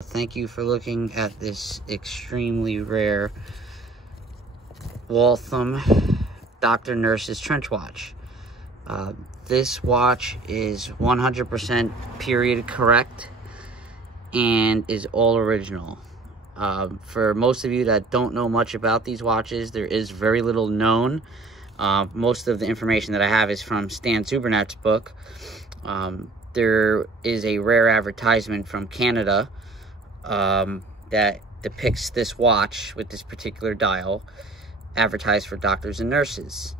Thank you for looking at this extremely rare Waltham Dr. Nurse's trench watch. This watch is 100% period correct and is all original. For most of you that don't know much about these watches, there is very little known. Most of the information that I have is from Stan Zubernat's book. There is a rare advertisement from Canada that depicts this watch with this particular dial, advertised for doctors and nurses.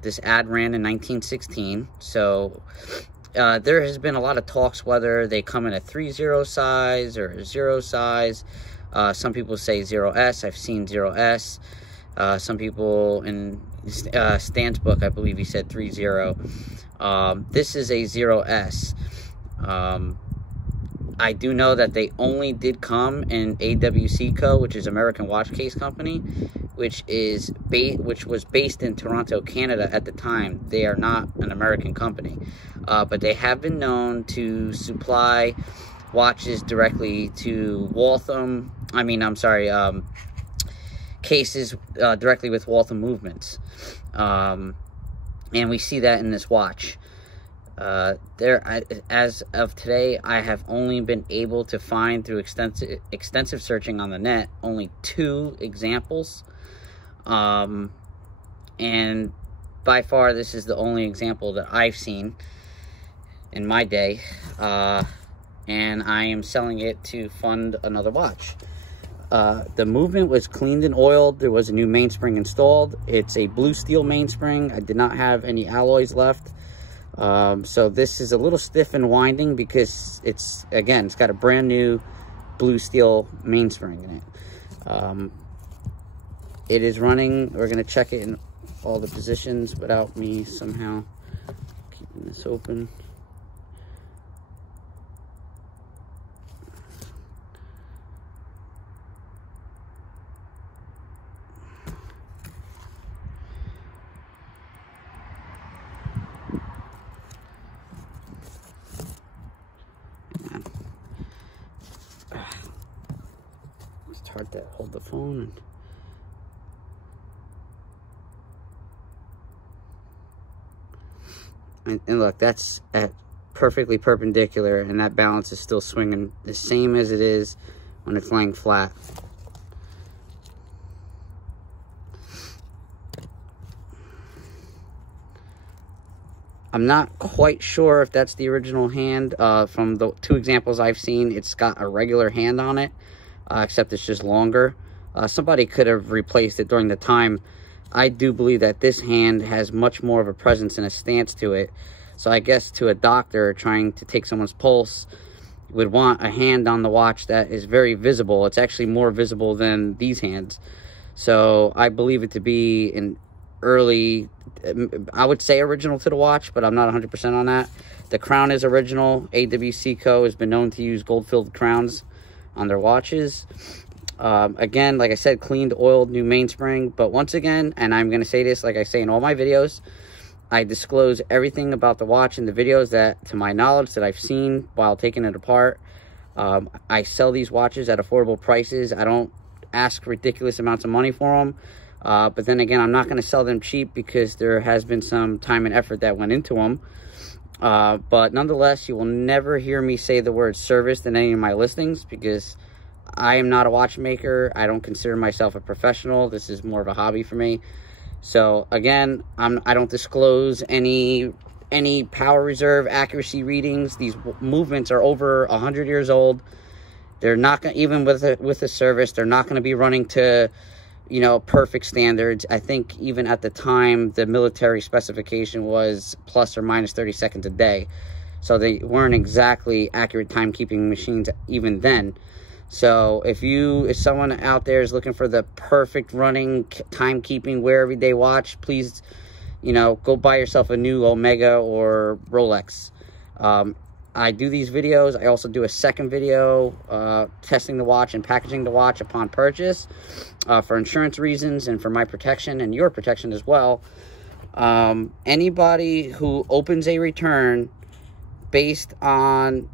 This ad ran in 1916, so there has been a lot of talks whether they come in a 3-0 size or a 0 size. Some people say 0S. I've seen 0S. Some people in Stan's book, I believe he said 3-0. This is a 0S. I do know that they only did come in AWC which is American Watch Case Company, which was based in Toronto, Canada at the time. They are not an American company, but they have been known to supply watches directly to Waltham. Cases directly with Waltham movements, and we see that in this watch. As of today, I have only been able to find, through extensive searching on the net, only 2 examples, and by far this is the only example that I've seen in my day, and I am selling it to fund another watch. The movement was cleaned and oiled. There was a new mainspring installed. It's a blue steel mainspring. I did not have any alloys left. So this is a little stiff and winding because it's got a brand new blue steel mainspring in it. It is running. We're going to check it in all the positions without me somehow keeping this open. It's hard to hold the phone. And look, that's at perfectly perpendicular, and that balance is still swinging the same as it is when it's laying flat. I'm not quite sure if that's the original hand. From the 2 examples I've seen, it's got a regular hand on it, except it's just longer. Somebody could have replaced it during the time. I do believe that this hand has much more of a presence and a stance to it. So I guess to a doctor trying to take someone's pulse would want a hand on the watch that is very visible. It's actually more visible than these hands. So I believe it to be an early, I would say original to the watch, but I'm not 100% on that. The crown is original. AWC has been known to use gold-filled crowns on their watches. Again, like I said, cleaned, oiled, new mainspring. But once again, and I'm going to say this like I say in all my videos, I disclose everything about the watch in the videos that, to my knowledge, that I've seen while taking it apart. I sell these watches at affordable prices. I don't ask ridiculous amounts of money for them. But then again, I'm not going to sell them cheap because there has been some time and effort that went into them. But nonetheless, you will never hear me say the word service in any of my listings because I am not a watchmaker. I don't consider myself a professional. This is more of a hobby for me. So again, I don't disclose any power reserve accuracy readings. These movements are over 100 years old. They're not going, even with a service, they're not going to be running to, perfect standards. I think even at the time, the military specification was plus or minus 30 seconds a day. So they weren't exactly accurate timekeeping machines even then. So if someone out there is looking for the perfect running timekeeping wear everyday watch, please, go buy yourself a new Omega or Rolex. I do these videos. I also do a second video testing the watch and packaging the watch upon purchase for insurance reasons and for my protection and your protection as well. Anybody who opens a return based on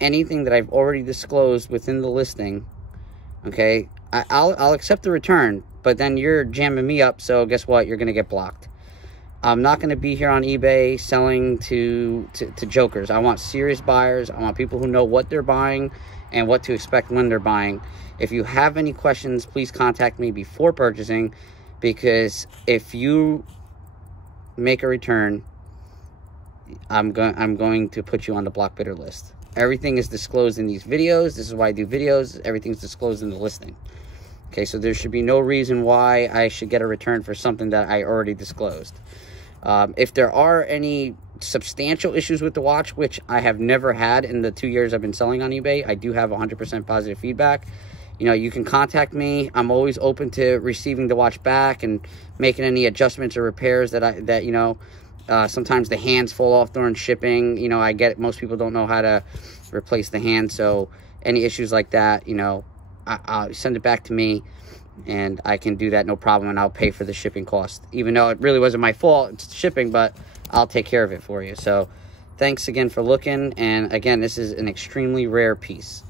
anything that I've already disclosed within the listing, okay, I'll accept the return, but then you're jamming me up, so guess what? You're going to get blocked. I'm not going to be here on eBay selling to jokers. I want serious buyers. I want people who know what they're buying and what to expect when they're buying. If you have any questions, please contact me before purchasing, because if you make a return, I'm going to put you on the block bidder list. Everything is disclosed in these videos. This is why I do videos. Everything's disclosed in the listing. Okay, so there should be no reason why I should get a return for something that I already disclosed. If there are any substantial issues with the watch, which I have never had in the 2 years I've been selling on eBay, I do have 100% positive feedback. You know, you can contact me. I'm always open to receiving the watch back and making any adjustments or repairs that you know, sometimes the hands fall off during shipping. You know, I get it. Most people don't know how to replace the hand, so any issues like that, you know, I'll send it back to me, and I can do that, no problem, and I'll pay for the shipping cost. Even though it really wasn't my fault, it's shipping, but I'll take care of it for you. So thanks again for looking, and again, this is an extremely rare piece.